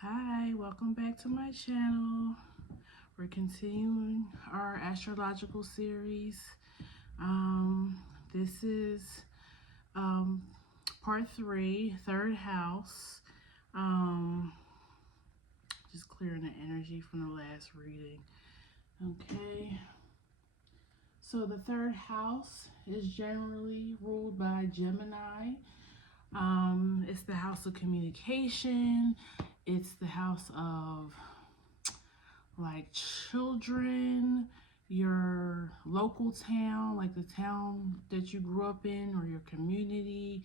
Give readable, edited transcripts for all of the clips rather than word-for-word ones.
Hi, welcome back to my channel. We're continuing our astrological series. This is um, part 3, third house. Um, just clearing the energy from the last reading. Okay. So the third house is generally ruled by Gemini. It's the house of communication. It's the house of like children, your local town, like the town that you grew up in or your community.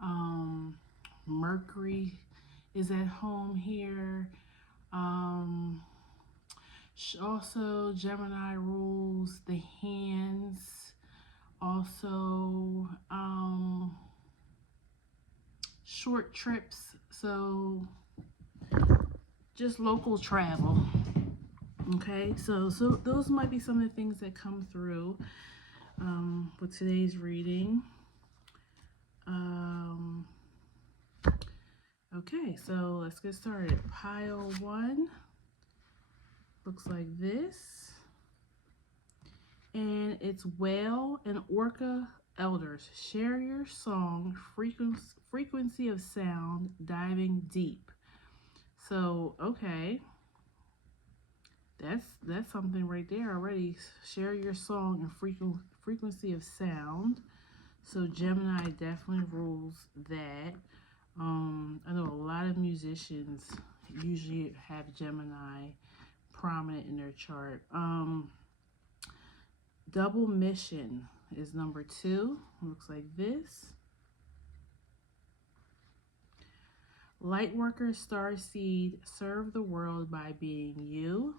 Um, Mercury is at home here. Um, Also, Gemini rules the hands. Also, short trips. So, just local travel. Okay, so those might be some of the things that come through with today's reading. Okay, so let's get started. Pile 1 looks like this, and it's whale and orca elders. Share your song, frequency of sound, diving deep. So okay, that's something right there already. Share your song and frequency of sound. So Gemini definitely rules that. I know a lot of musicians usually have Gemini prominent in their chart. Double mission is number 2. Looks like this. Lightworker starseed, serve the world by being you.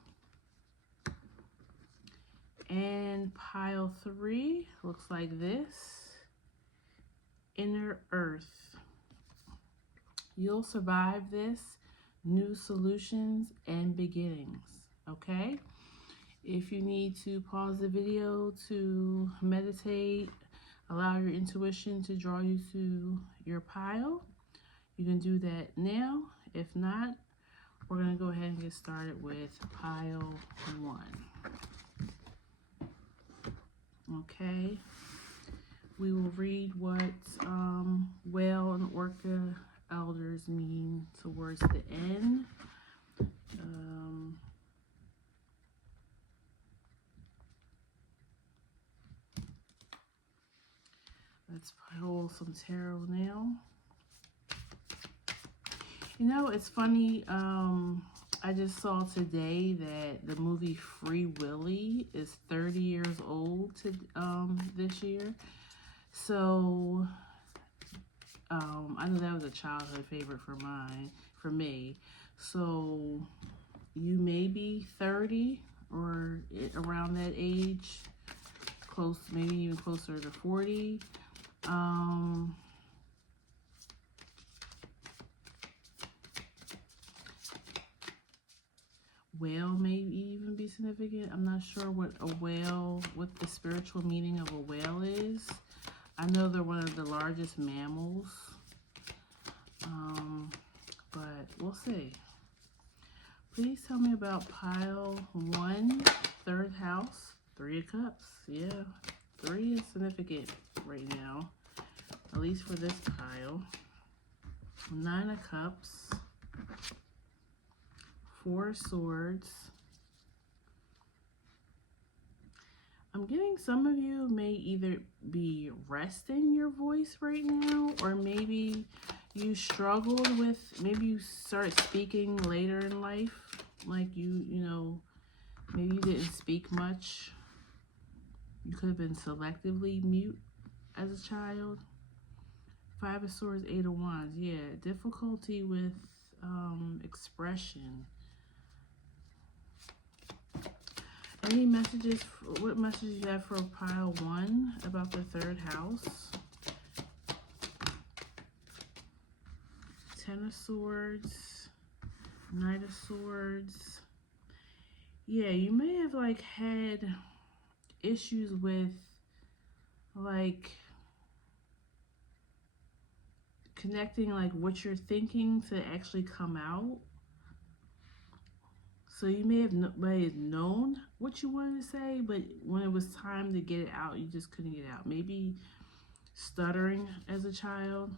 And pile 3 looks like this. Inner earth. You'll survive this. New solutions and beginnings. Okay? If you need to pause the video to meditate, allow your intuition to draw you to your pile, you can do that now. If not, we're going to go ahead and get started with pile 1. Okay? We will read what whale and orca elders mean towards the end. Let's pull some tarot now. You know, it's funny. I just saw today that the movie Free Willy is 30 years old this year. So I know that was a childhood favorite for me. So you may be 30 or around that age, close, maybe even closer to 40. Whale may even be significant. I'm not sure what the spiritual meaning of a whale is. I know they're one of the largest mammals, but we'll see. Please tell me about pile 1, third house, 3 of cups. Yeah, 3 is significant right now, at least for this pile. 9 of cups, 4 of swords. I'm getting some of you may either be resting your voice right now, or maybe you struggled with, maybe you start speaking later in life, like you know, maybe you didn't speak much. You could have been selectively mute as a child. 5 of swords, 8 of wands. Yeah, difficulty with expression. Any messages, what messages you have for pile 1 about the third house? 10 of swords, Knight of swords. Yeah, you may have like had issues with like connecting like what you're thinking to actually come out. So you may have known what you wanted to say, but when it was time to get it out, you just couldn't get it out. Maybe stuttering as a child.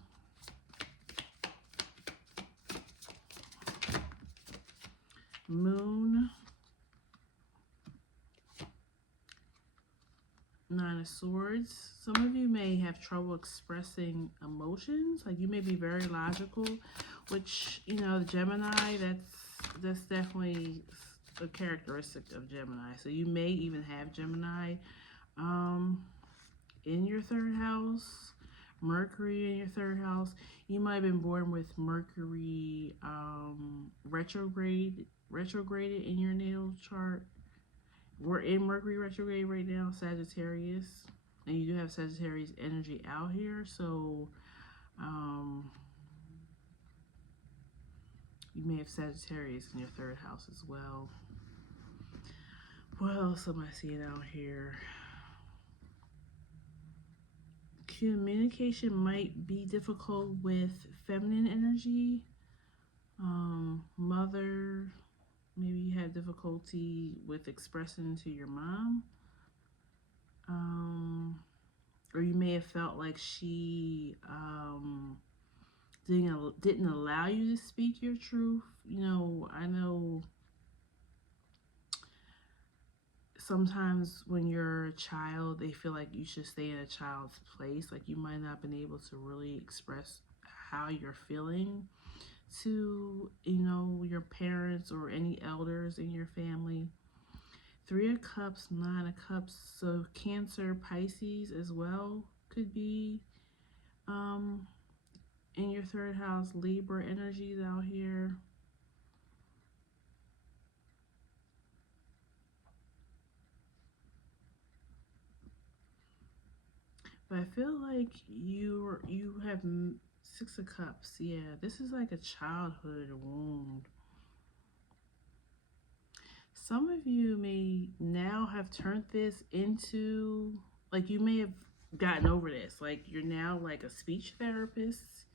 Moon. Nine of Swords. Some of you may have trouble expressing emotions. Like you may be very logical, which, you know, the Gemini, that's definitely a characteristic of Gemini. So you may even have Gemini in your third house. Mercury in your third house. You might have been born with Mercury retrograded in your natal chart. We're in Mercury retrograde right now, Sagittarius, and you do have Sagittarius energy out here, so you may have Sagittarius in your third house as well. What else am I seeing out here? Communication might be difficult with feminine energy. Mother, maybe you had difficulty with expressing to your mom. Or you may have felt like she didn't allow you to speak your truth. You know, I know sometimes when you're a child, they feel like you should stay in a child's place. Like you might not have been able to really express how you're feeling to, you know, your parents or any elders in your family. Three of Cups, Nine of Cups. So Cancer, Pisces as well could be in your third house. Libra energies out here. But I feel like you have Six of Cups. Yeah, this is like a childhood wound. Some of you may now have turned this into, like, you may have gotten over this. Like, you're now like a speech therapist,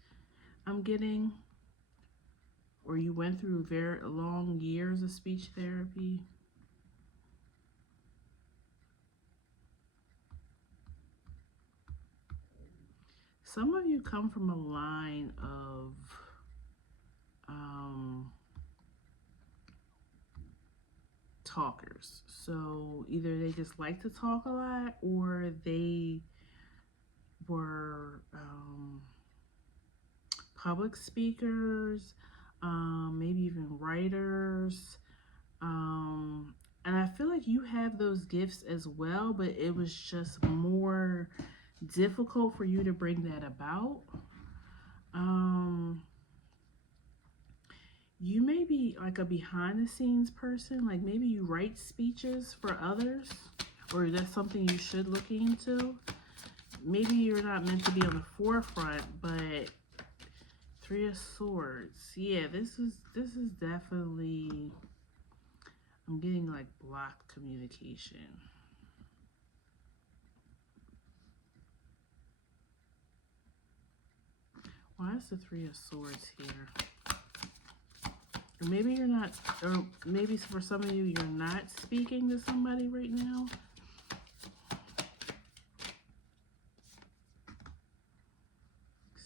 I'm getting. Or you went through very long years of speech therapy. Some of you come from a line of talkers. So either they just like to talk a lot, or they were public speakers, maybe even writers. And I feel like you have those gifts as well, but it was just more difficult for you to bring that about. You may be like a behind the scenes person, like maybe you write speeches for others, or that's something you should look into. Maybe you're not meant to be on the forefront, but Three of Swords. Yeah, this is definitely, I'm getting like blocked communication. Why is the Three of Swords here? Or maybe you're not, or maybe for some of you, you're not speaking to somebody right now.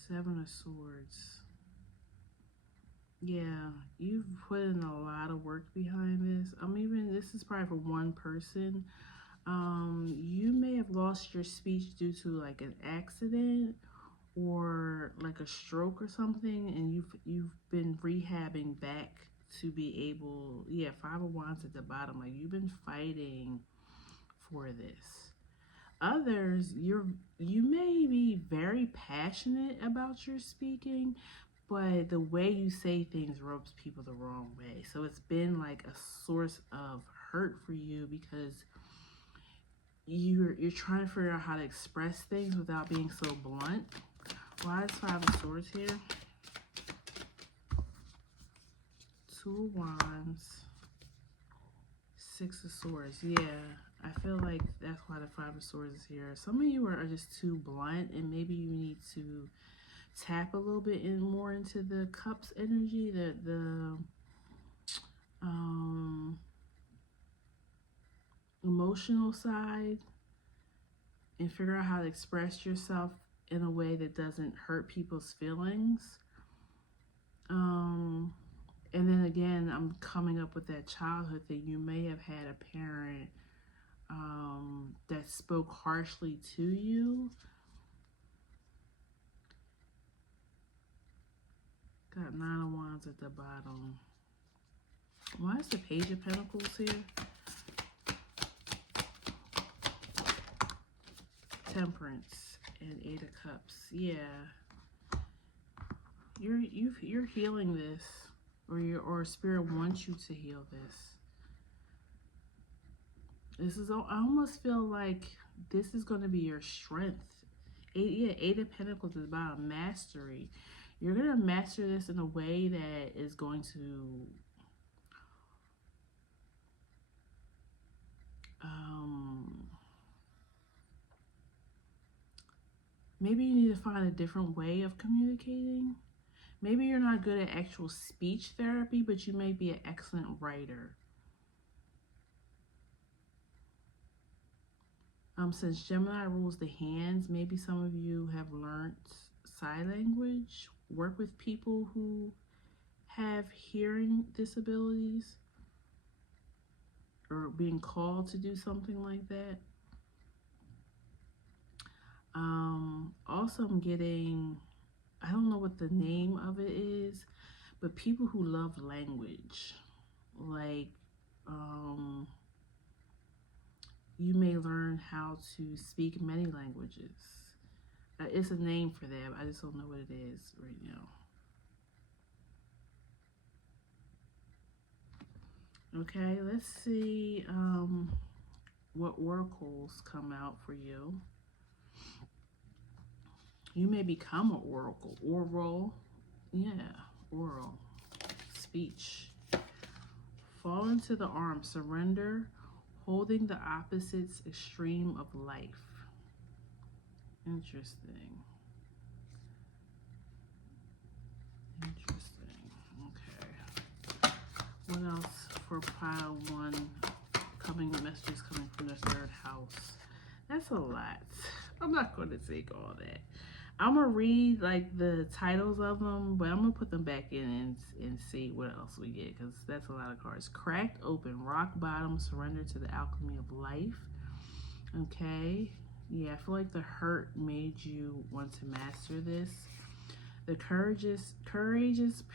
Seven of Swords. Yeah, you've put in a lot of work behind this. This is probably for one person. You may have lost your speech due to like an accident or like a stroke or something, and you've been rehabbing back to be able. Yeah, Five of Wands at the bottom. Like you've been fighting for this. Others, you may be very passionate about your speaking, but the way you say things rubs people the wrong way. So it's been like a source of hurt for you because you're trying to figure out how to express things without being so blunt. Why is Five of Swords here? Two of Wands, Six of Swords. Yeah, I feel like that's why the Five of Swords is here. Some of you are just too blunt, and maybe you need to tap a little bit more into the Cups energy, the emotional side, and figure out how to express yourself in a way that doesn't hurt people's feelings. Um, and then again, I'm coming up with that childhood thing. You may have had a parent that spoke harshly to you. Got Nine of Wands at the bottom. Why is the Page of Pentacles here? Temperance and Eight of Cups. Yeah, you're healing this, or Spirit wants you to heal this. This is, I almost feel like this is going to be your strength. Eight of Pentacles is about mastery. You're going to master this in a way that is going to maybe you need to find a different way of communicating. Maybe you're not good at actual speech therapy, but you may be an excellent writer. Since Gemini rules the hands, maybe some of you have learned sign language, work with people who have hearing disabilities, or being called to do something like that. Also, I'm getting, I don't know what the name of it is, but people who love language, like, you may learn how to speak many languages. It's a name for that. I just don't know what it is right now. Okay, let's see what oracles come out for you. You may become an oracle. Oral. Yeah, oral. Speech. Fall into the arms. Surrender. Holding the opposites extreme of life. Interesting. Interesting. Okay. What else for pile one? Messages coming from the third house. That's a lot. I'm not going to take all that. I'm going to read like the titles of them, but I'm going to put them back in and see what else we get, because that's a lot of cards. Cracked open, rock bottom, surrender to the alchemy of life. Okay. Yeah, I feel like the hurt made you want to master this. The courageous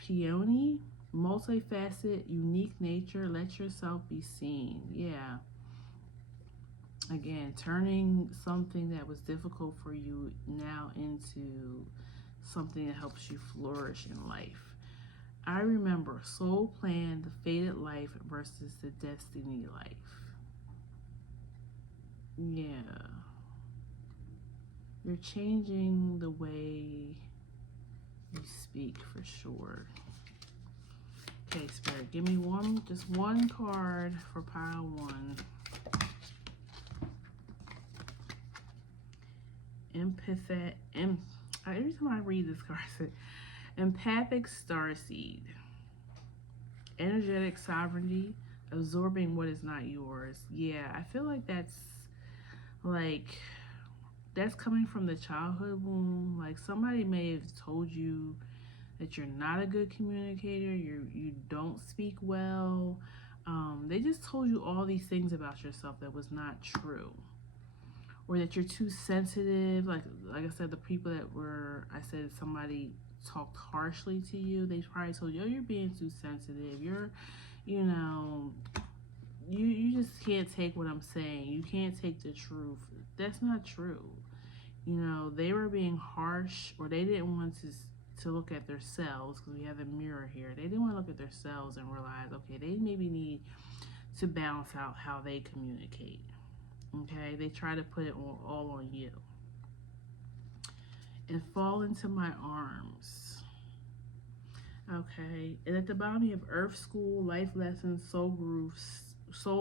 peony, multifaceted, unique nature, let yourself be seen. Yeah. Again, turning something that was difficult for you now into something that helps you flourish in life. I remember soul plan, the fated life versus the destiny life. Yeah. You're changing the way you speak for sure. Okay, Spirit, give me just one card for pile one. Every time I read this card, I say empathic starseed. Energetic sovereignty, absorbing what is not yours. Yeah, I feel like that's coming from the childhood womb. Like somebody may have told you that you're not a good communicator, you don't speak well. They just told you all these things about yourself that was not true. Or that you're too sensitive. Like I said, the people that I said somebody talked harshly to you, they probably told you, oh, you're being too sensitive. You just can't take what I'm saying. You can't take the truth. That's not true. They were being harsh, or they didn't want to look at themselves, because we have a mirror here. They didn't want to look at themselves and realize, okay, they maybe need to balance out how they communicate. Okay, they try to put it all on you. And fall into my arms. Okay, and at the bottom you have Earth School, Life Lessons, Soul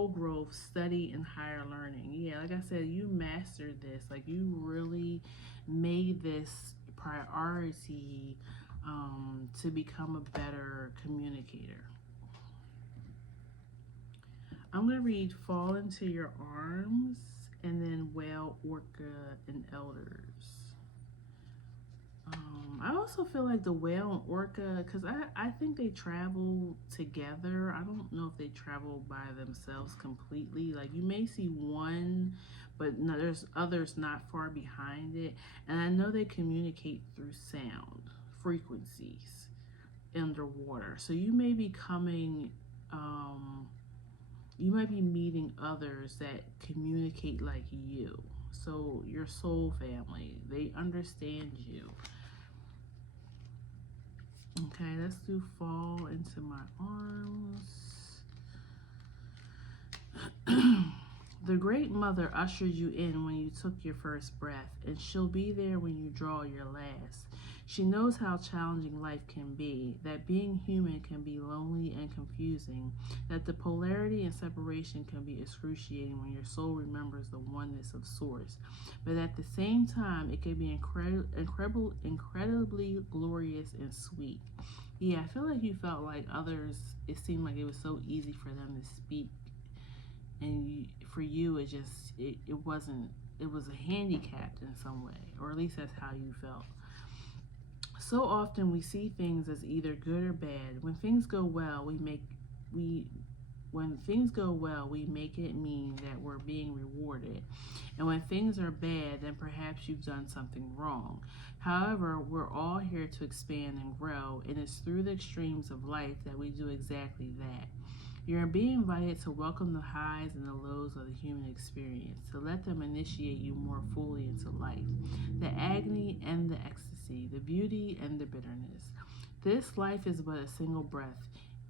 growth, study, and higher learning. Yeah, like I said, you mastered this. Like you really made this priority to become a better communicator. I'm going to read Fall into Your Arms and then Whale, Orca, and Elders. I also feel like the whale and orca, because I think they travel together. I don't know if they travel by themselves completely. Like you may see one, but no, there's others not far behind it. And I know they communicate through sound frequencies underwater. So you may be coming, you might be meeting others that communicate like you. So your soul family, they understand you. Okay, let's do Fall into My Arms. The Great Mother ushered you in when you took your first breath, and she'll be there when you draw your last. She knows how challenging life can be, that being human can be lonely and confusing, that the polarity and separation can be excruciating when your soul remembers the oneness of Source. But at the same time, it can be incredibly glorious and sweet. Yeah, I feel like you felt like others, it seemed like it was so easy for them to speak, and for you it wasn't. It was a handicapped in some way, or at least that's how you felt. So often we see things as either good or bad. When things go well, we when things go well, we make it mean that we're being rewarded. And when things are bad, then perhaps you've done something wrong. However, we're all here to expand and grow, and it's through the extremes of life that we do exactly that. You're being invited to welcome the highs and the lows of the human experience, to let them initiate you more fully into life, the agony and the ecstasy, the beauty and the bitterness. This life is but a single breath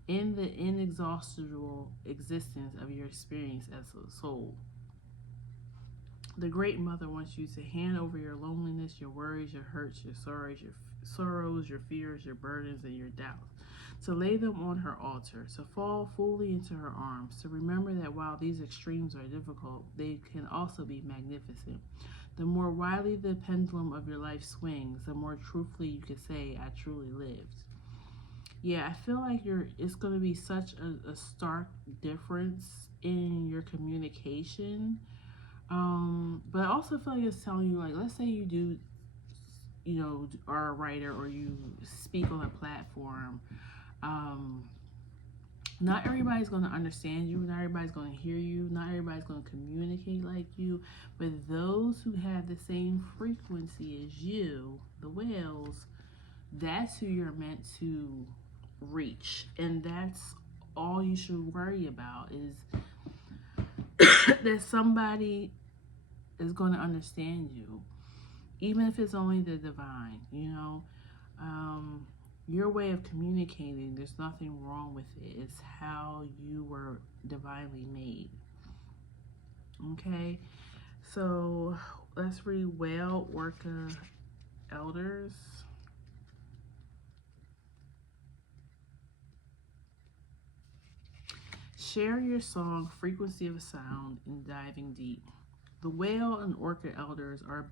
in the inexhaustible existence of your experience as a soul. The Great Mother wants you to hand over your loneliness, your worries, your hurts, your sorrows, your fears, your burdens, and your doubts, to lay them on her altar, to fall fully into her arms, to remember that while these extremes are difficult, they can also be magnificent. The more widely the pendulum of your life swings, the more truthfully you can say, I truly lived. Yeah, I feel like it's going to be such a stark difference in your communication. But I also feel like it's telling you, like, let's say you do, are a writer or you speak on a platform. Um, Not everybody's going to understand you. Not everybody's going to hear you. Not everybody's going to communicate like you. But those who have the same frequency as you, the whales, that's who you're meant to reach. And that's all you should worry about is that somebody is going to understand you, even if it's only the divine. Your way of communicating, there's nothing wrong with it. It's how you were divinely made. Okay, so let's read Whale, Orca, Elders. Share your song, frequency of sound, in diving deep. The whale and orca elders are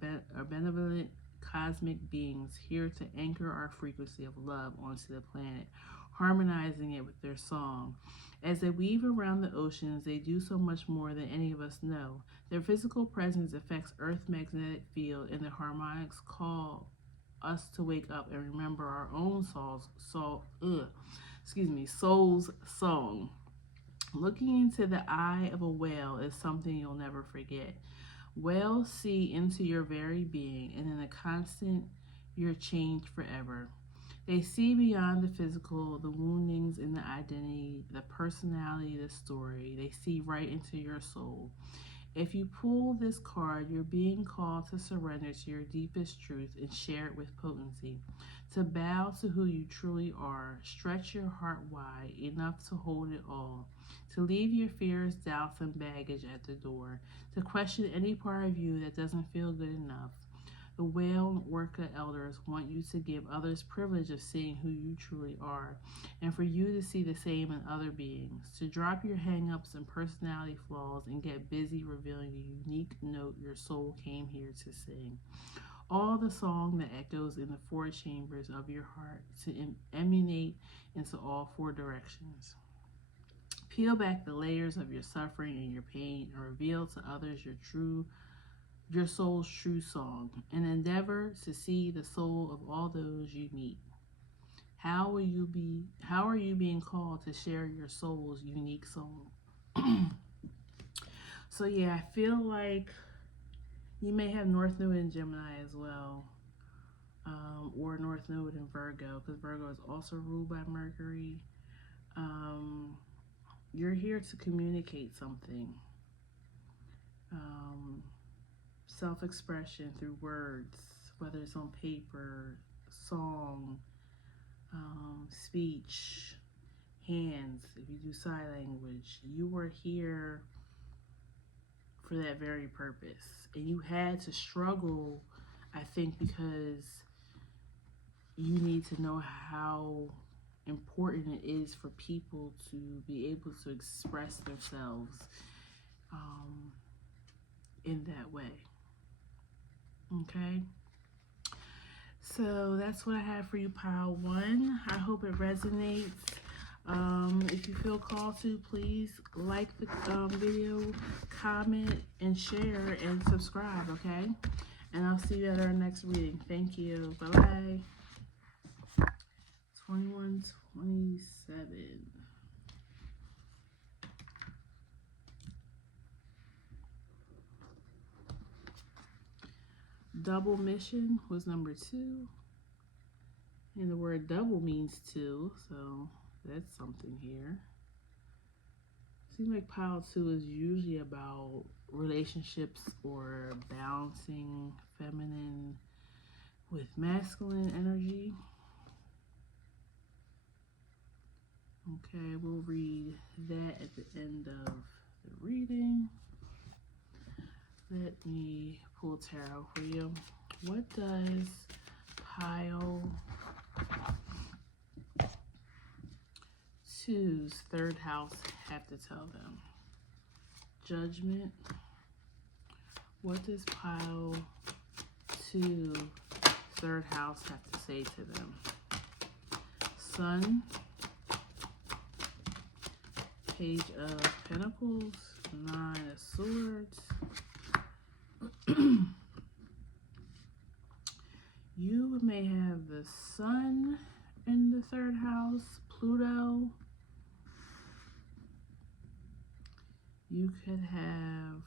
benevolent cosmic beings here to anchor our frequency of love onto the planet, harmonizing it with their song. As they weave around the oceans, they do so much more than any of us know. Their physical presence affects Earth's magnetic field, and the harmonics call us to wake up and remember our own soul's song. Looking into the eye of a whale is something you'll never forget. Whales see into your very being, and in a constant, you're changed forever. They see beyond the physical, the woundings in the identity, the personality, the story. They see right into your soul. If you pull this card, you're being called to surrender to your deepest truth and share it with potency. To bow to who you truly are, stretch your heart wide enough to hold it all. To leave your fears, doubts, and baggage at the door. To question any part of you that doesn't feel good enough. The whale and orca elders want you to give others privilege of seeing who you truly are, and for you to see the same in other beings, to drop your hang-ups and personality flaws and get busy revealing the unique note your soul came here to sing. All the song that echoes in the four chambers of your heart to emanate into all four directions. Peel back the layers of your suffering and your pain and reveal to others your soul's true song, and endeavor to see the soul of all those you meet. How are you being called to share your soul's unique song? So yeah, I feel like you may have North Node in Gemini as well, or North Node in Virgo, because Virgo is also ruled by Mercury. You're here to communicate something. Self-expression through words, whether it's on paper, song, speech, hands, if you do sign language. You were here for that very purpose. And you had to struggle, I think, because you need to know how important it is for people to be able to express themselves in that way. Okay? So that's what I have for you, pile 1. I hope it resonates. If you feel called to, please like the video, comment, and share, and subscribe, okay? And I'll see you at our next reading. Thank you. Bye-bye. 2127. Double mission was number 2. And the word double means 2, so that's something here. Seems like pile 2 is usually about relationships or balancing feminine with masculine energy. Okay, we'll read that at the end of the reading. Let me pull tarot for you. What does pile 2's third house have to tell them? Judgment. What does pile 2 third house have to say to them? Sun. Page of Pentacles. 9 of Swords. You may have the Sun in the third house, Pluto. You could have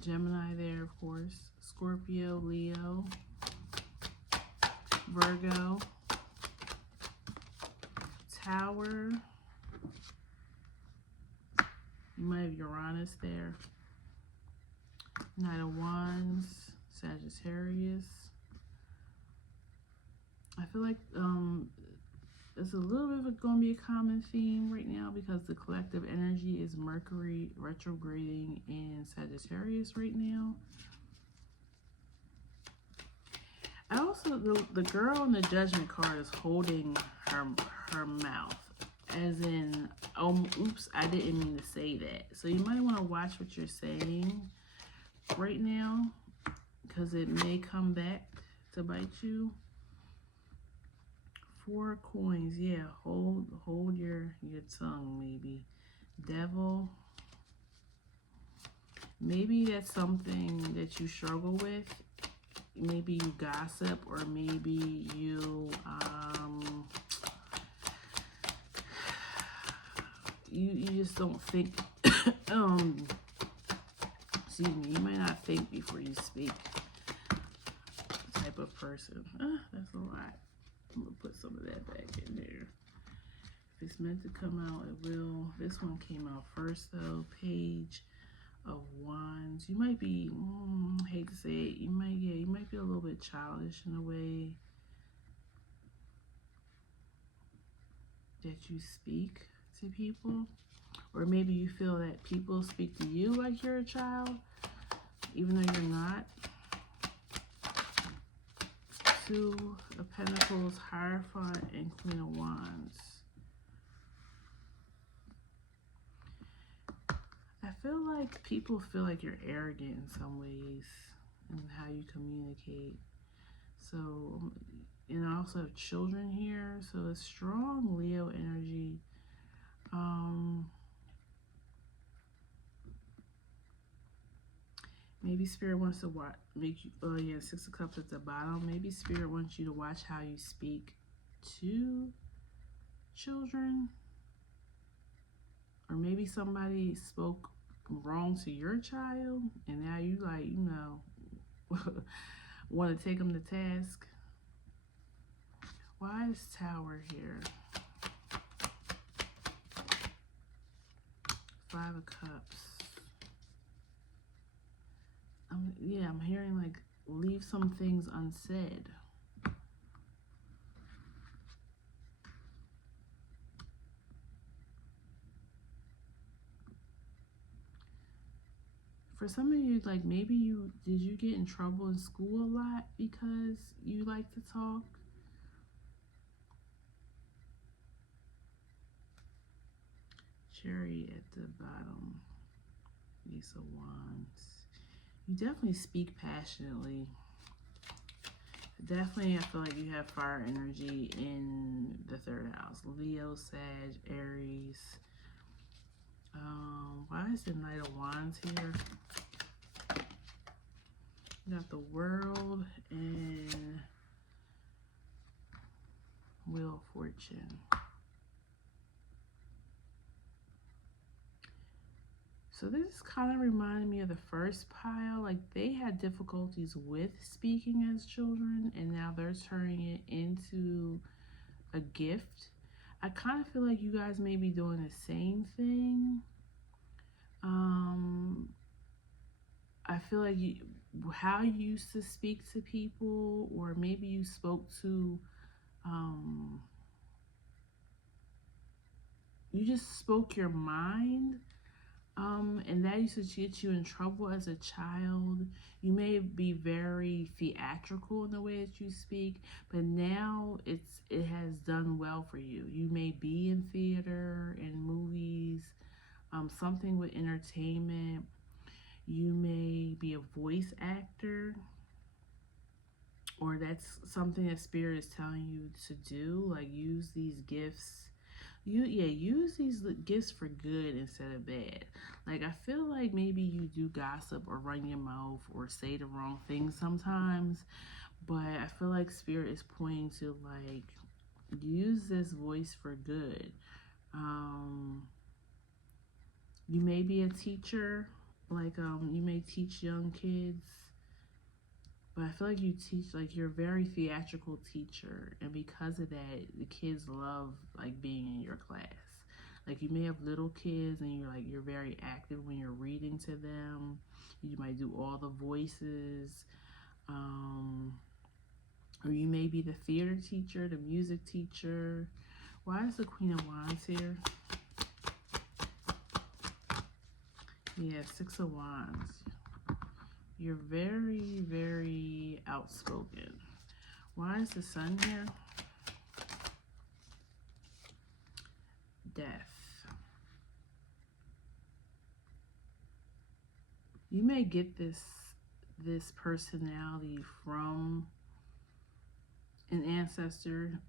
Gemini there, of course, Scorpio, Leo, Virgo, Tower. You might have Uranus there. Knight of Wands, Sagittarius. I feel like it's a little bit going to be a common theme right now because the collective energy is Mercury retrograding in Sagittarius right now. I also, the girl in the Judgment card is holding her mouth. As in, oh, oops, I didn't mean to say that. So you might want to watch what you're saying right now because it may come back to bite you. 4 coins, yeah, hold your tongue, maybe. Devil. Maybe that's something that you struggle with. Maybe you gossip, or maybe you you just don't think excuse me, you might not think before you speak. Type of person. That's a lot. I'm gonna put some of that back in there. If it's meant to come out, it will. This one came out first though. Page of Wands. You might be, I hate to say it, you might be a little bit childish in a way that you speak to people, or maybe you feel that people speak to you like you're a child, even though you're not. 2 of Pentacles, Hierophant, and Queen of Wands. I feel like people feel like you're arrogant in some ways in how you communicate. So, and I also have children here, so it's strong Leo energy. Maybe Spirit wants to watch, make you, oh yeah, Six of Cups at the bottom. Maybe Spirit wants you to watch how you speak to children. Or maybe somebody spoke wrong to your child and now you like, want to take them to task. Why is Tower here? Five of Cups. Yeah, I'm hearing like leave some things unsaid. For some of you, like maybe did you get in trouble in school a lot because you like to talk? Cherry at the bottom. Ace of Wands. You definitely speak passionately. Definitely, I feel like you have fire energy in the third house. Leo, Sag, Aries. Why is the Knight of Wands here? You got the World and Wheel of Fortune. So this kind of reminded me of the first pile. Like they had difficulties with speaking as children and now they're turning it into a gift. I kind of feel like you guys may be doing the same thing. I feel like how you used to speak to people, or maybe you spoke to, you just spoke your mind. And that used to get you in trouble as a child. You may be very theatrical in the way that you speak, but now it has done well for you. You may be in theater and movies, something with entertainment. You may be a voice actor, or that's something that Spirit is telling you to do. Like use these gifts. Use these gifts for good instead of bad. Like I feel like maybe you do gossip or run your mouth or say the wrong thing sometimes, but I feel like Spirit is pointing to like use this voice for good. You may be a teacher, like you may teach young kids, but I feel like you teach, like you're a very theatrical teacher, and because of that, the kids love like being in your class. Like you may have little kids, and you're very active when you're reading to them. You might do all the voices, or you may be the theater teacher, the music teacher. Why is the Queen of Wands here? Yeah, Six of Wands. You're very, very outspoken. Why is the Sun here? Death. You may get this personality from an ancestor.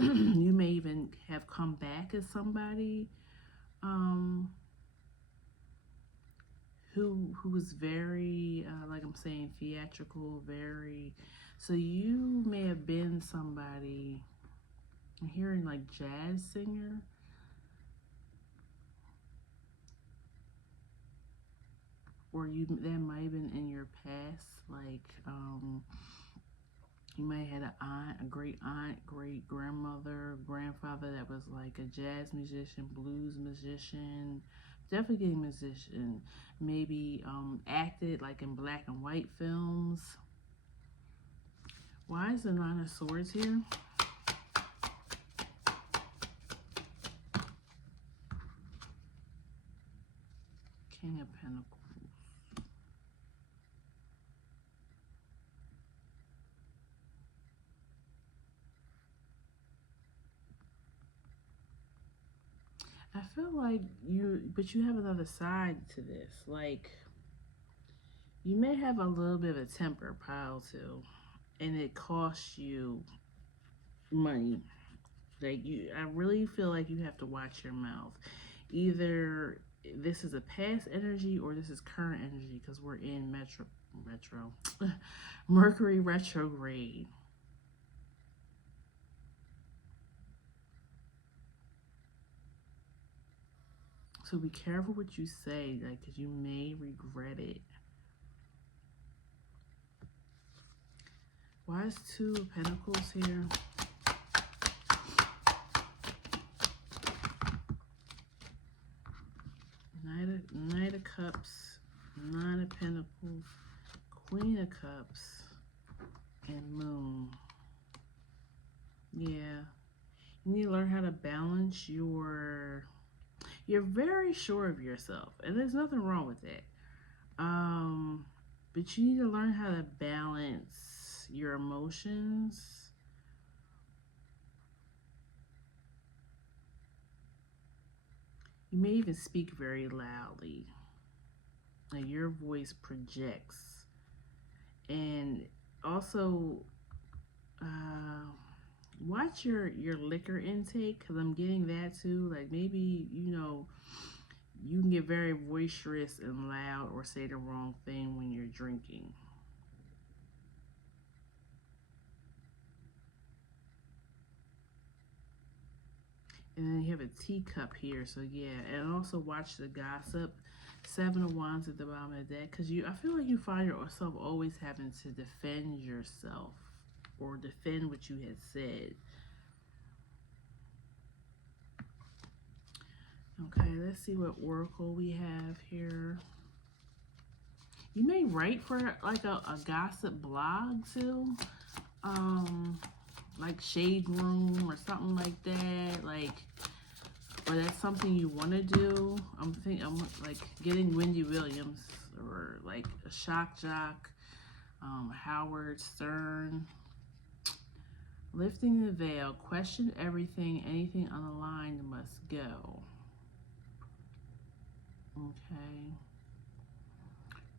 You may even have come back as somebody who was very like I'm saying theatrical, very, so you may have been somebody, I'm hearing like jazz singer, or that might have been in your past, like you might have had an aunt, a great aunt, great grandmother, grandfather that was like a jazz musician, blues musician, definitely a musician. Maybe acted like in black and white films. Why is the Nine of Swords here? King of Pentacles. I feel like but you have another side to this. Like, you may have a little bit of a temper pile too, and it costs you money. Like, I really feel like you have to watch your mouth. Either this is a past energy or this is current energy, because we're in retro Mercury retrograde. So be careful what you say, like, because you may regret it. Why is Two of Pentacles here? Knight of Cups, Nine of Pentacles, Queen of Cups, and Moon. Yeah. You need to learn how to balance your... You're very sure of yourself, and there's nothing wrong with that. But you need to learn how to balance your emotions. You may even speak very loudly. Like your voice projects. And also, watch your liquor intake, because I'm getting that too. Like maybe, you can get very boisterous and loud or say the wrong thing when you're drinking. And then you have a teacup here, so yeah. And also watch the gossip. Seven of Wands at the bottom of the deck, because I feel like you find yourself always having to defend yourself or defend what you had said. Okay, let's see what oracle we have here. You may write for like a gossip blog too, like Shade Room or something like that. Like, or that's something you want to do. I'm like getting Wendy Williams or like a shock jock, Howard Stern. Lifting the veil, question everything, anything unaligned must go. Okay.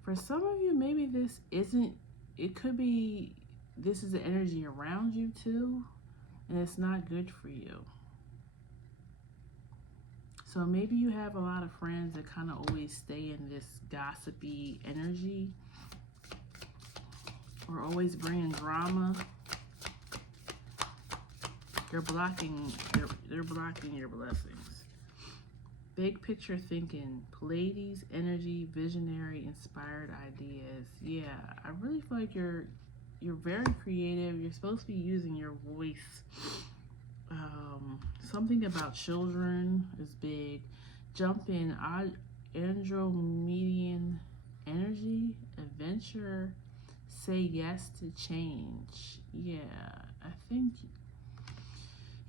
For some of you, maybe this isn't, it could be, this is the energy around you too, and it's not good for you. So maybe you have a lot of friends that kind of always stay in this gossipy energy or always bringing drama. They're blocking your blessings. Big picture thinking, Pleiades energy, visionary, inspired ideas. Yeah, I really feel like you're very creative. You're supposed to be using your voice. Something about children is big. Jump in, Andromedian energy, adventure, say yes to change. Yeah, I think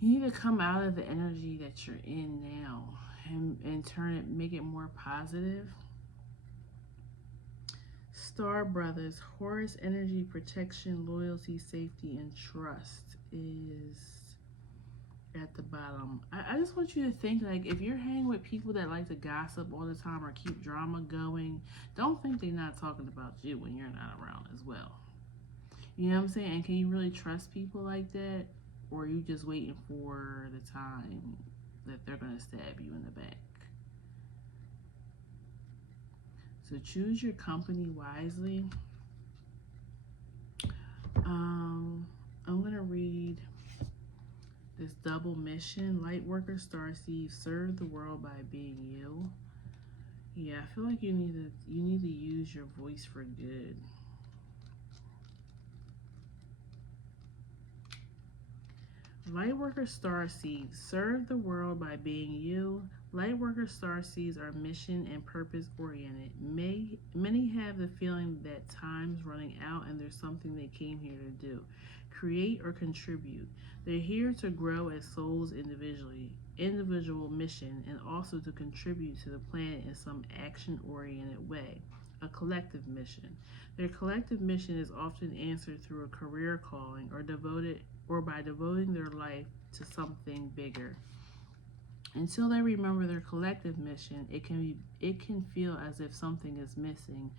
you need to come out of the energy that you're in now and turn it, make it more positive. Star Brothers, Horus energy, protection, loyalty, safety, and trust is at the bottom. I just want you to think, like, if you're hanging with people that like to gossip all the time or keep drama going, don't think they're not talking about you when you're not around as well. You know what I'm saying? And can you really trust people like that? Or are you just waiting for the time that they're going to stab you in the back? So choose your company wisely. I'm going to read this double mission. Lightworker, starseed, serve the world by being you. Yeah, I feel like you need to use your voice for good. Lightworker starseeds, serve the world by being you. Lightworker starseeds are mission and purpose oriented. Many have the feeling that time's running out and there's something they came here to do. Create or contribute. They're here to grow as souls individual mission, and also to contribute to the planet in some action-oriented way. A collective mission. Their collective mission is often answered through a career calling or by devoting their life to something bigger. Until they remember their collective mission, it can feel as if something is missing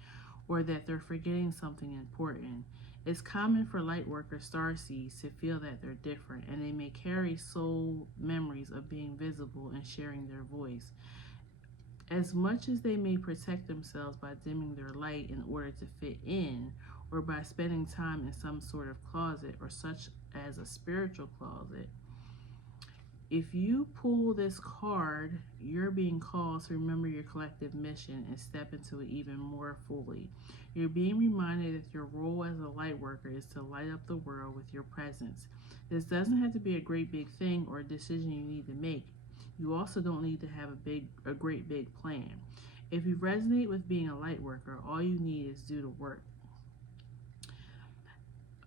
or that they're forgetting something important. It's common for lightworker starseeds to feel that they're different, and they may carry soul memories of being visible and sharing their voice. As much as they may protect themselves by dimming their light in order to fit in, or by spending time in some sort of closet, or such as a spiritual closet, if you pull this card, you're being called to remember your collective mission and step into it even more fully. You're being reminded that your role as a light worker is to light up the world with your presence. This doesn't have to be a great big thing or a decision you need to make. You also don't need to have a great big plan. If you resonate with being a light worker, all you need is do the work.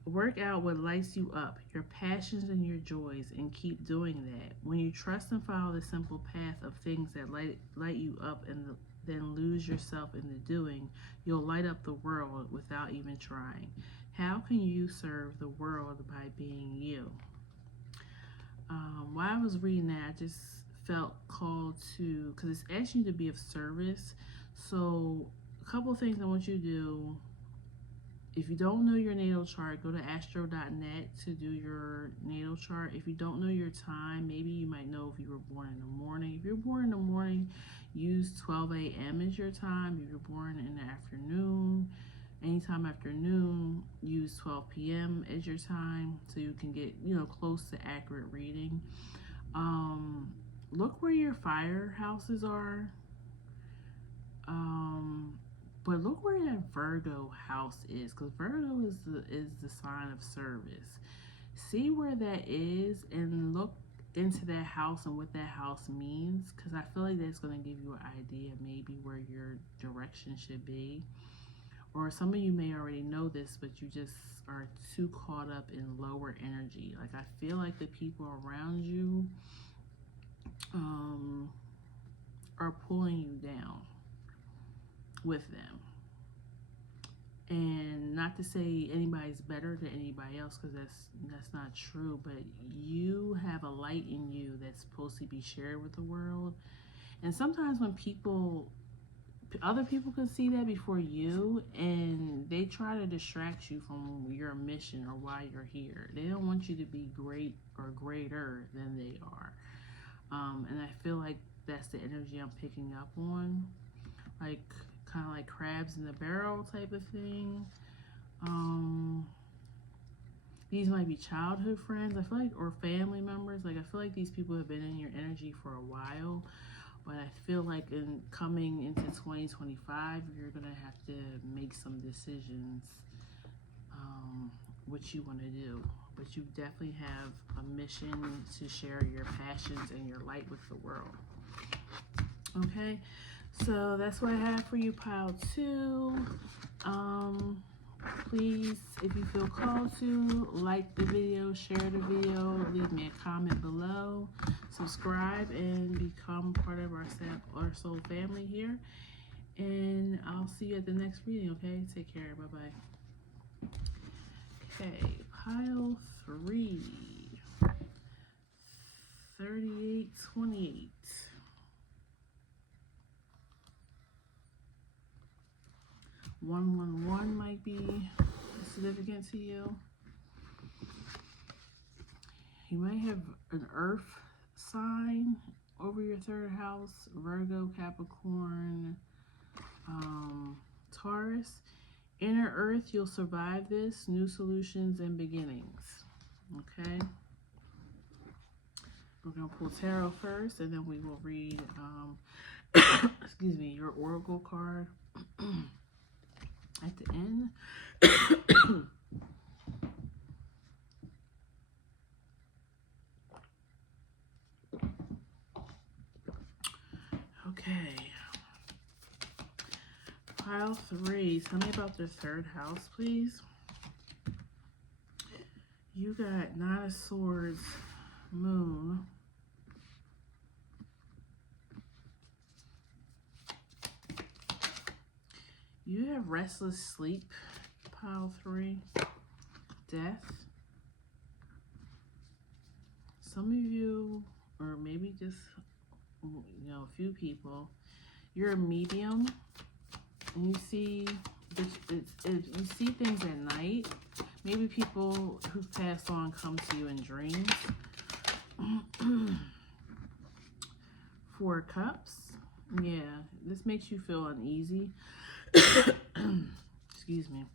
Work out what lights you up, your passions and your joys, and keep doing that. When you trust and follow the simple path of things that light you up and then lose yourself in the doing, you'll light up the world without even trying. How can you serve the world by being you? While I was reading that, I just felt called to, because it's asking you to be of service. So a couple of things I want you to do. If you don't know your natal chart, go to astro.net to do your natal chart. If you don't know your time, maybe you might know if you were born in the morning. If you're born in the morning, use 12 a.m. as your time. If you're born in the afternoon, anytime afternoon, use 12 p.m. as your time so you can get, close to accurate reading. Look where your fire houses are. But look where that Virgo house is, because Virgo is the sign of service. See where that is and look into that house and what that house means, because I feel like that's going to give you an idea maybe where your direction should be. Or some of you may already know this, but you just are too caught up in lower energy. Like, I feel like the people around you are pulling you down with them. And not to say anybody's better than anybody else, because that's not true, but you have a light in you that's supposed to be shared with the world. And sometimes when other people can see that before you, and they try to distract you from your mission or why you're here. They don't want you to be great or greater than they are. And I feel like that's the energy I'm picking up on. Like, kind of like crabs in the barrel type of thing. These might be childhood friends, I feel like, or family members. Like, I feel like these people have been in your energy for a while, but I feel like coming into 2025, you're gonna have to make some decisions, what you want to do. But you definitely have a mission to share your passions and your light with the world. Okay, so that's what I have for you, pile 2. Please, if you feel called to, like the video, share the video, leave me a comment below, subscribe, and become part of our soul family here. And I'll see you at the next reading, okay? Take care. Bye-bye. Okay, pile 3. 3828. 111 might be significant to you. You might have an earth sign over your 3rd house, Virgo, Capricorn, Taurus. Inner earth, you'll survive this. New solutions and beginnings. Okay. We're going to pull tarot first, and then we will read, excuse me, your oracle card at the end. Okay. Pile 3. Tell me about their 3rd house, please. You got 9 of Swords, Moon. You have restless sleep, pile 3. Death. Some of you, or maybe just, a few people, you're a medium, and you see things at night. Maybe people who've passed on come to you in dreams. 4 Cups. Yeah, this makes you feel uneasy. Excuse me.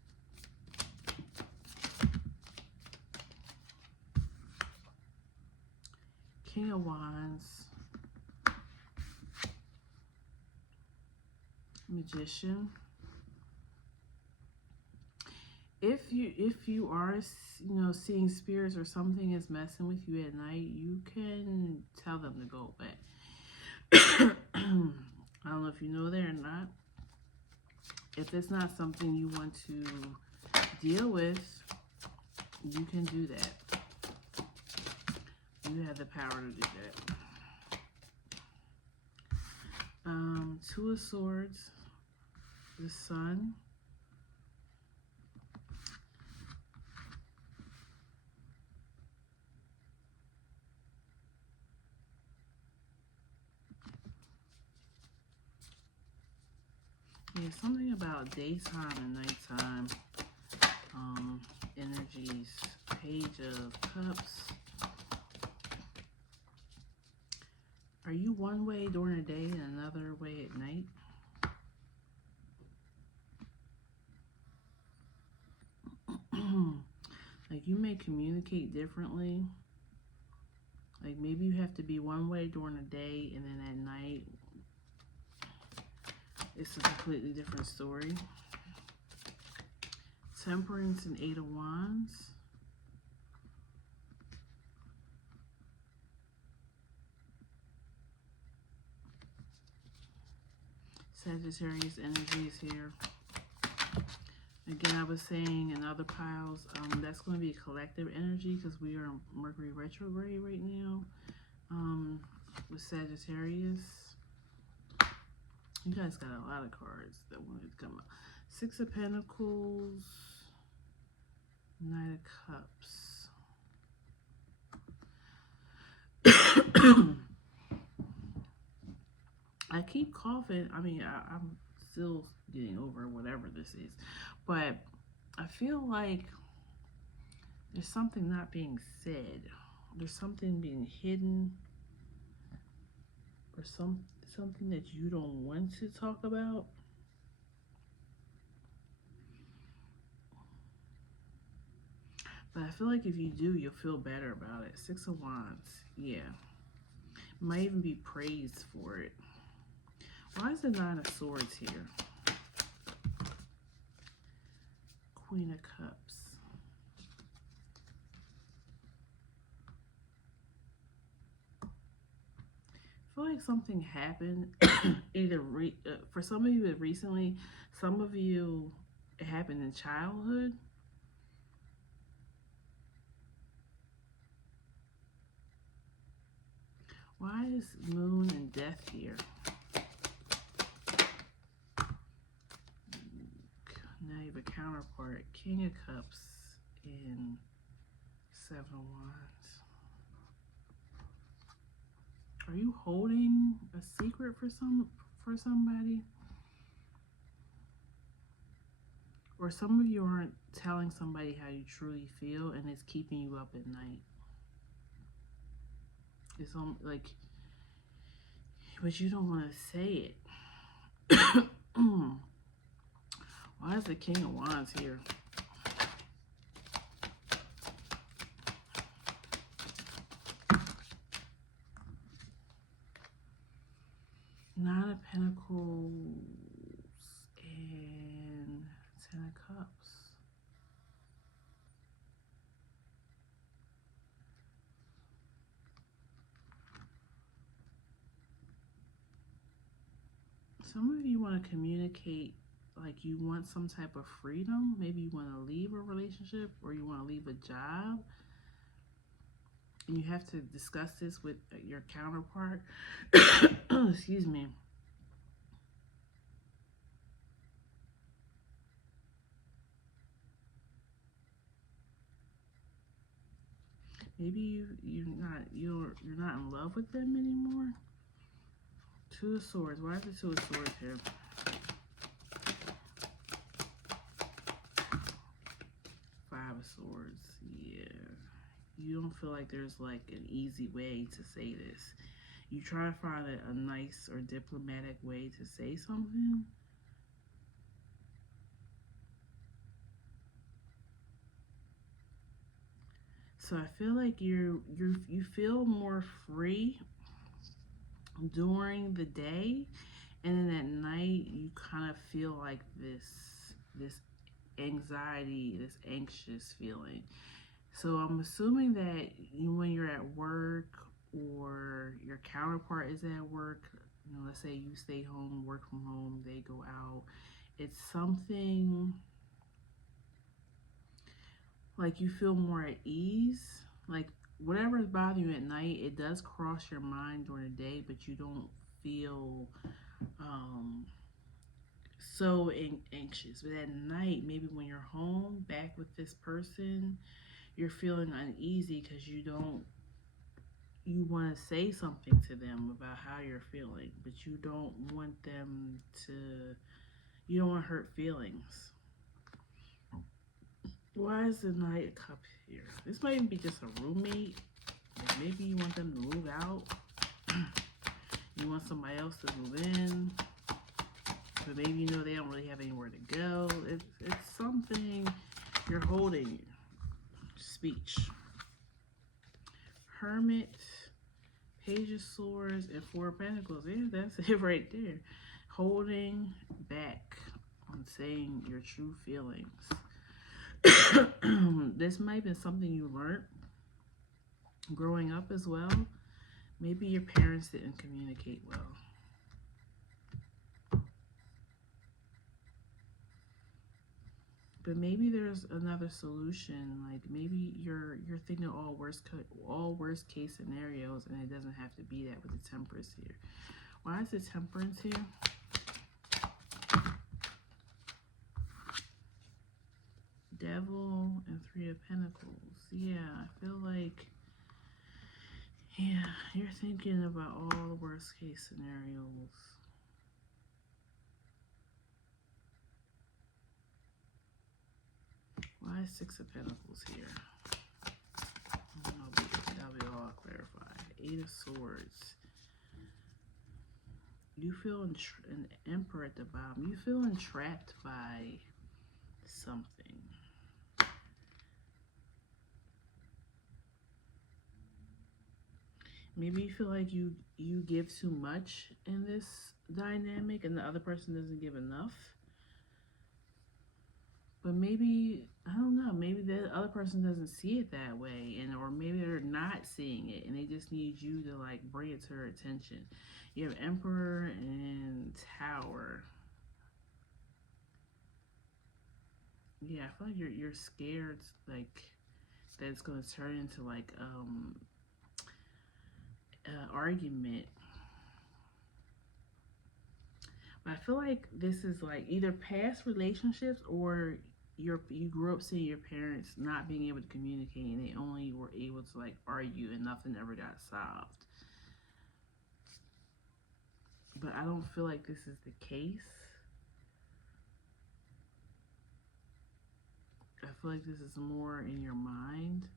King of Wands. Magician. If you are, you know, seeing spirits or something is messing with you at night, you can tell them to go away. I don't know if you know that or not. If it's not something you want to deal with, you can do that. You have the power to do that. Two of Swords, the Sun. Yeah, something about daytime and nighttime energies. Page of Cups. Are you one way during the day and another way at night? Like you may communicate differently. Like maybe you have to be one way during the day and then at night it's a completely different story. Temperance and Eight of Wands. Sagittarius energies here. Again, I was saying in other piles, that's going to be a collective energy because we are in Mercury retrograde right now with Sagittarius. You guys got a lot of cards that wanted to come up. Six of Pentacles, Knight of Cups. I keep coughing. I mean, I'm still getting over whatever this is. But I feel like there's something not being said. There's something being hidden. Or something that you don't want to talk about. But I feel like if you do, you'll feel better about it. Six of Wands. Yeah. Might even be praised for it. Why is the Nine of Swords here? Queen of Cups. I feel like something happened either for some of you recently, some of you it happened in childhood. Why is Moon and Death here? Now you have a counterpart, King of Cups and Seven of Wands. Are you holding a secret for somebody? Or some of you aren't telling somebody how you truly feel and it's keeping you up at night. It's like, but you don't want to say it. Why is the King of Wands here? Nine of Pentacles and Ten of Cups. Some of you want to communicate like you want some type of freedom. Maybe you want to leave a relationship or you want to leave a job. And you have to discuss this with your counterpart. Excuse me. Maybe you're not in love with them anymore. Two of Swords. Why is the Two of Swords here? Five of Swords. Yeah. You don't feel like there's like an easy way to say this. you try to find a nice or diplomatic way to say something. So I feel like you feel more free during the day, and then at night you kind of feel like this anxiety, this anxious feeling. So I'm assuming that when you're at work or your counterpart is at work, let's say you stay home, work from home, they go out, it's something like you feel more at ease. Like whatever is bothering you at night, it does cross your mind during the day, but you don't feel um, so anxious. But at night, maybe when you're home back with this person, you're feeling uneasy because you want to say something to them about how you're feeling, but you don't want them to, you don't want hurt feelings. Why is the Knight of Cups here? This might even be just a roommate. Like maybe you want them to move out. You want somebody else to move in. But maybe you know they don't really have anywhere to go. It's something you're holding. Speech. Hermit, Page of Swords, and Four of Pentacles. Yeah, that's it right there. Holding back on saying your true feelings. This might have been something you learned growing up as well. Maybe your parents didn't communicate well. But maybe there's another solution. Like maybe you're thinking all worst case scenarios, and it doesn't have to be that with the Temperance here. Why is the Temperance here? Devil and Three of Pentacles. Yeah, I feel like, yeah, you're thinking about all the worst case scenarios. Why is Six of Pentacles here? That'll be all clarified. Eight of Swords. You feel an Emperor at the bottom. You feel entrapped by something. Maybe you feel like you give too much in this dynamic and the other person doesn't give enough. But maybe, I don't know, maybe the other person doesn't see it that way, and or maybe they're not seeing it and they just need you to like bring it to their attention. You have Emperor and Tower. Yeah, I feel like you're scared like that it's gonna turn into like argument. But I feel like this is like either past relationships or you grew up seeing your parents not being able to communicate and they only were able to like argue and nothing ever got solved. But I don't feel like this is the case. I feel like this is more in your mind.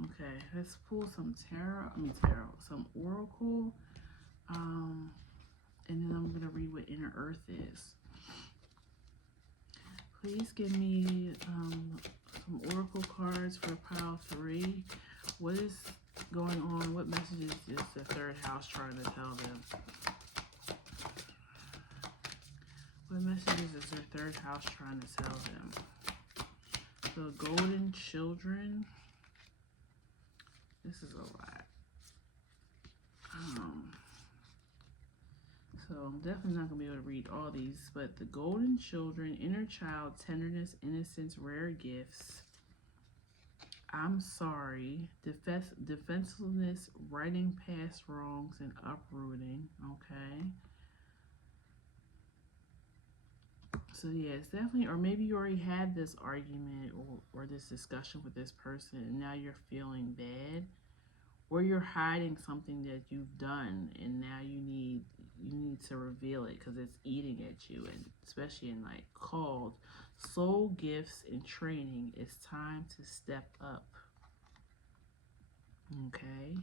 Okay, let's pull some tarot, some oracle. And then I'm going to read what Inner Earth is. Please give me some oracle cards for pile 3. What is going on? What messages is the third house trying to tell them? What messages is their third house trying to tell them? The golden children. This is a lot. So I'm definitely not going to be able to read all these, but the golden children, inner child, tenderness, innocence, rare gifts, I'm sorry, defensiveness, righting past wrongs, and uprooting, okay? So yeah, it's definitely, or maybe you already had this argument or this discussion with this person, and now you're feeling bad, or you're hiding something that you've done, and now you need to reveal it because it's eating at you. And especially in like called soul gifts and training, it's time to step up. Okay.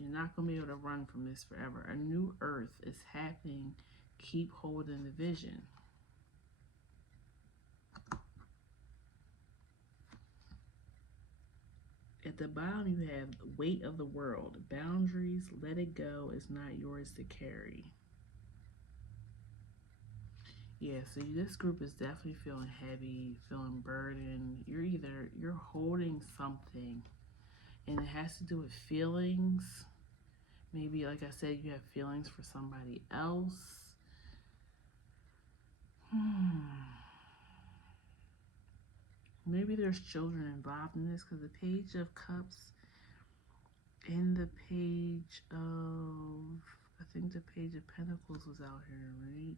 You're not going to be able to run from this forever. A new earth is happening. Keep holding the vision. At the bottom, you have the weight of the world. Boundaries, let it go. It's not yours to carry. Yeah, so this group is definitely feeling heavy, feeling burdened. You're holding something, and it has to do with feelings. Maybe, like I said, you have feelings for somebody else. Maybe there's children involved in this, because the Page of Cups and the Page of, I think the Page of Pentacles was out here, right?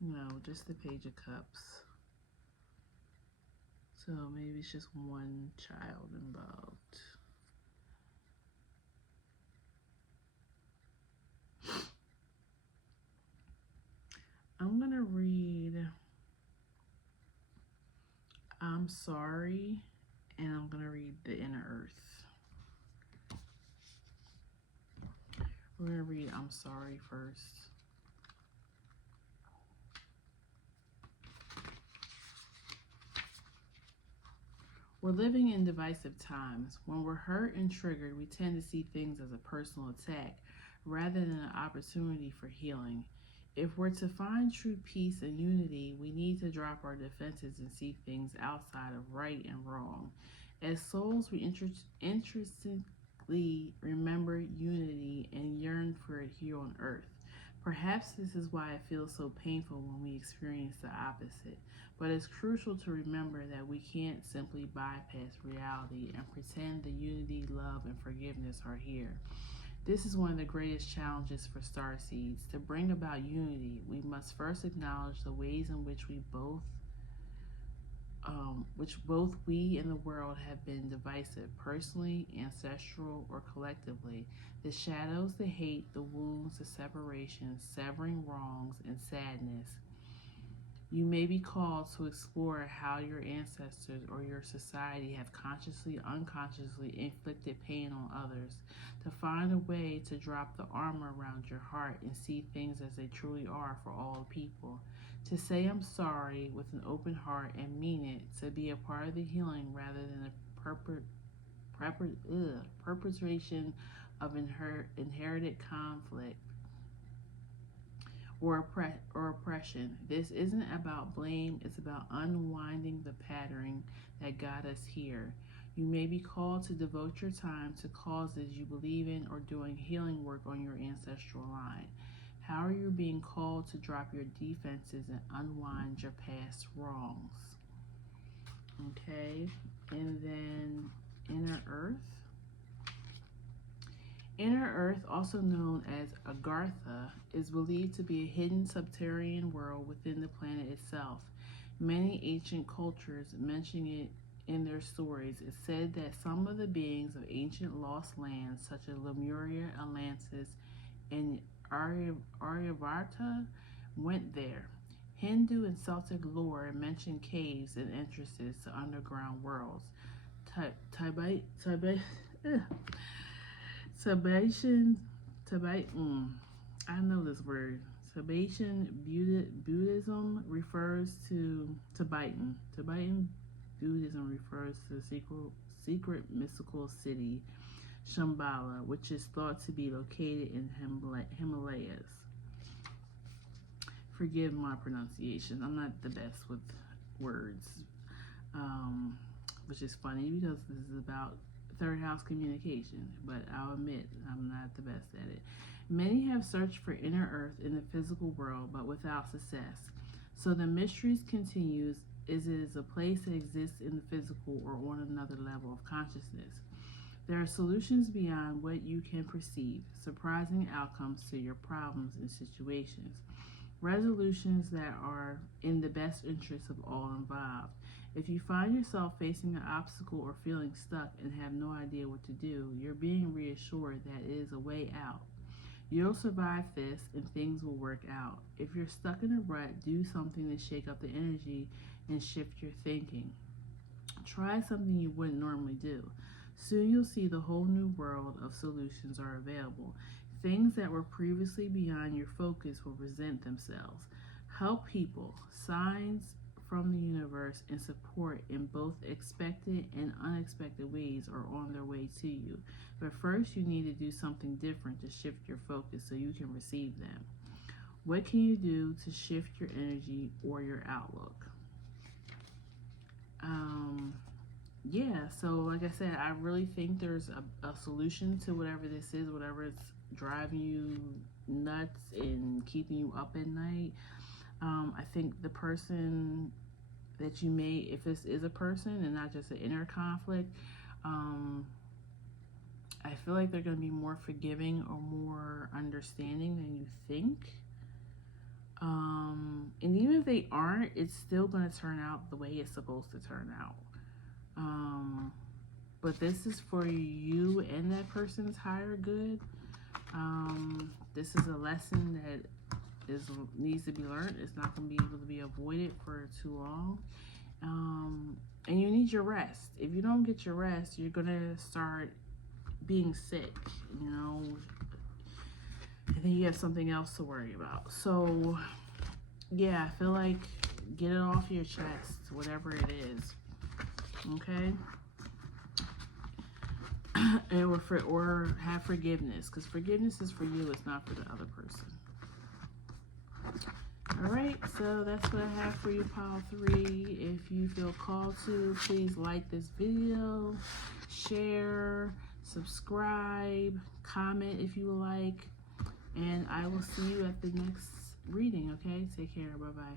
No, just the Page of Cups. So maybe it's just one child involved. I'm going to read I'm Sorry, and I'm going to read The Inner Earth. We're going to read I'm Sorry first. We're living in divisive times. When we're hurt and triggered, we tend to see things as a personal attack rather than an opportunity for healing. If we're to find true peace and unity, we need to drop our defenses and see things outside of right and wrong. As souls, we interestingly remember unity and yearn for it here on earth. Perhaps this is why it feels so painful when we experience the opposite. But it's crucial to remember that we can't simply bypass reality and pretend the unity, love, and forgiveness are here. This is one of the greatest challenges for starseeds. To bring about unity, we must first acknowledge the ways in which both we and the world have been divisive, personally, ancestral, or collectively. The shadows, the hate, the wounds, the separations, severing wrongs, and sadness. You may be called to explore how your ancestors or your society have consciously, unconsciously inflicted pain on others, to find a way to drop the armor around your heart and see things as they truly are for all people. To say I'm sorry with an open heart and mean it, to be a part of the healing rather than a perpetration of inherited conflict or oppression. This isn't about blame, it's about unwinding the pattern that got us here. You may be called to devote your time to causes you believe in or doing healing work on your ancestral line. How are you being called to drop your defenses and unwind your past wrongs? Okay, and then Inner Earth. Inner Earth, also known as Agartha, is believed to be a hidden subterranean world within the planet itself. Many ancient cultures mention it in their stories. It's said that some of the beings of ancient lost lands, such as Lemuria, Atlantis, and Aryavarta, went there. Hindu and Celtic lore mention caves and entrances to underground worlds. Tibetan, I know this word. Tibetan Buddhism refers to Tibetan. Tibetan Buddhism refers to the secret mystical city, Shambhala, which is thought to be located in Himalayas. Forgive my pronunciation. I'm not the best with words, which is funny because this is about third house communication, but I'll admit I'm not the best at it. Many have searched for inner earth in the physical world, but without success. So the mysteries continues is it is a place that exists in the physical or on another level of consciousness. There are solutions beyond what you can perceive, surprising outcomes to your problems and situations, resolutions that are in the best interest of all involved. If you find yourself facing an obstacle or feeling stuck and have no idea what to do, you're being reassured that it is a way out. You'll survive this and things will work out. If you're stuck in a rut, do something to shake up the energy and shift your thinking. Try something you wouldn't normally do. Soon you'll see the whole new world of solutions are available. Things that were previously beyond your focus will present themselves. Help people, signs from the universe, and support in both expected and unexpected ways are on their way to you. But first, you need to do something different to shift your focus so you can receive them. What can you do to shift your energy or your outlook? Yeah, so like I said, I really think there's a solution to whatever this is, whatever it's driving you nuts and keeping you up at night. I think the person that you may, if this is a person and not just an inner conflict, I feel like they're going to be more forgiving or more understanding than you think. And even if they aren't, it's still going to turn out the way it's supposed to turn out. But this is for you and that person's higher good. This is a lesson that needs to be learned. It's not going to be able to be avoided for too long. And you need your rest. If you don't get your rest, you're going to start being sick, and then you have something else to worry about. So, yeah, I feel like get it off your chest, whatever it is. Okay? or have forgiveness, because forgiveness is for you, it's not for the other person. Alright, so that's what I have for you, pile 3. If you feel called to, please like this video, share, subscribe, comment if you would like, and I will see you at the next reading, okay? Take care, bye-bye.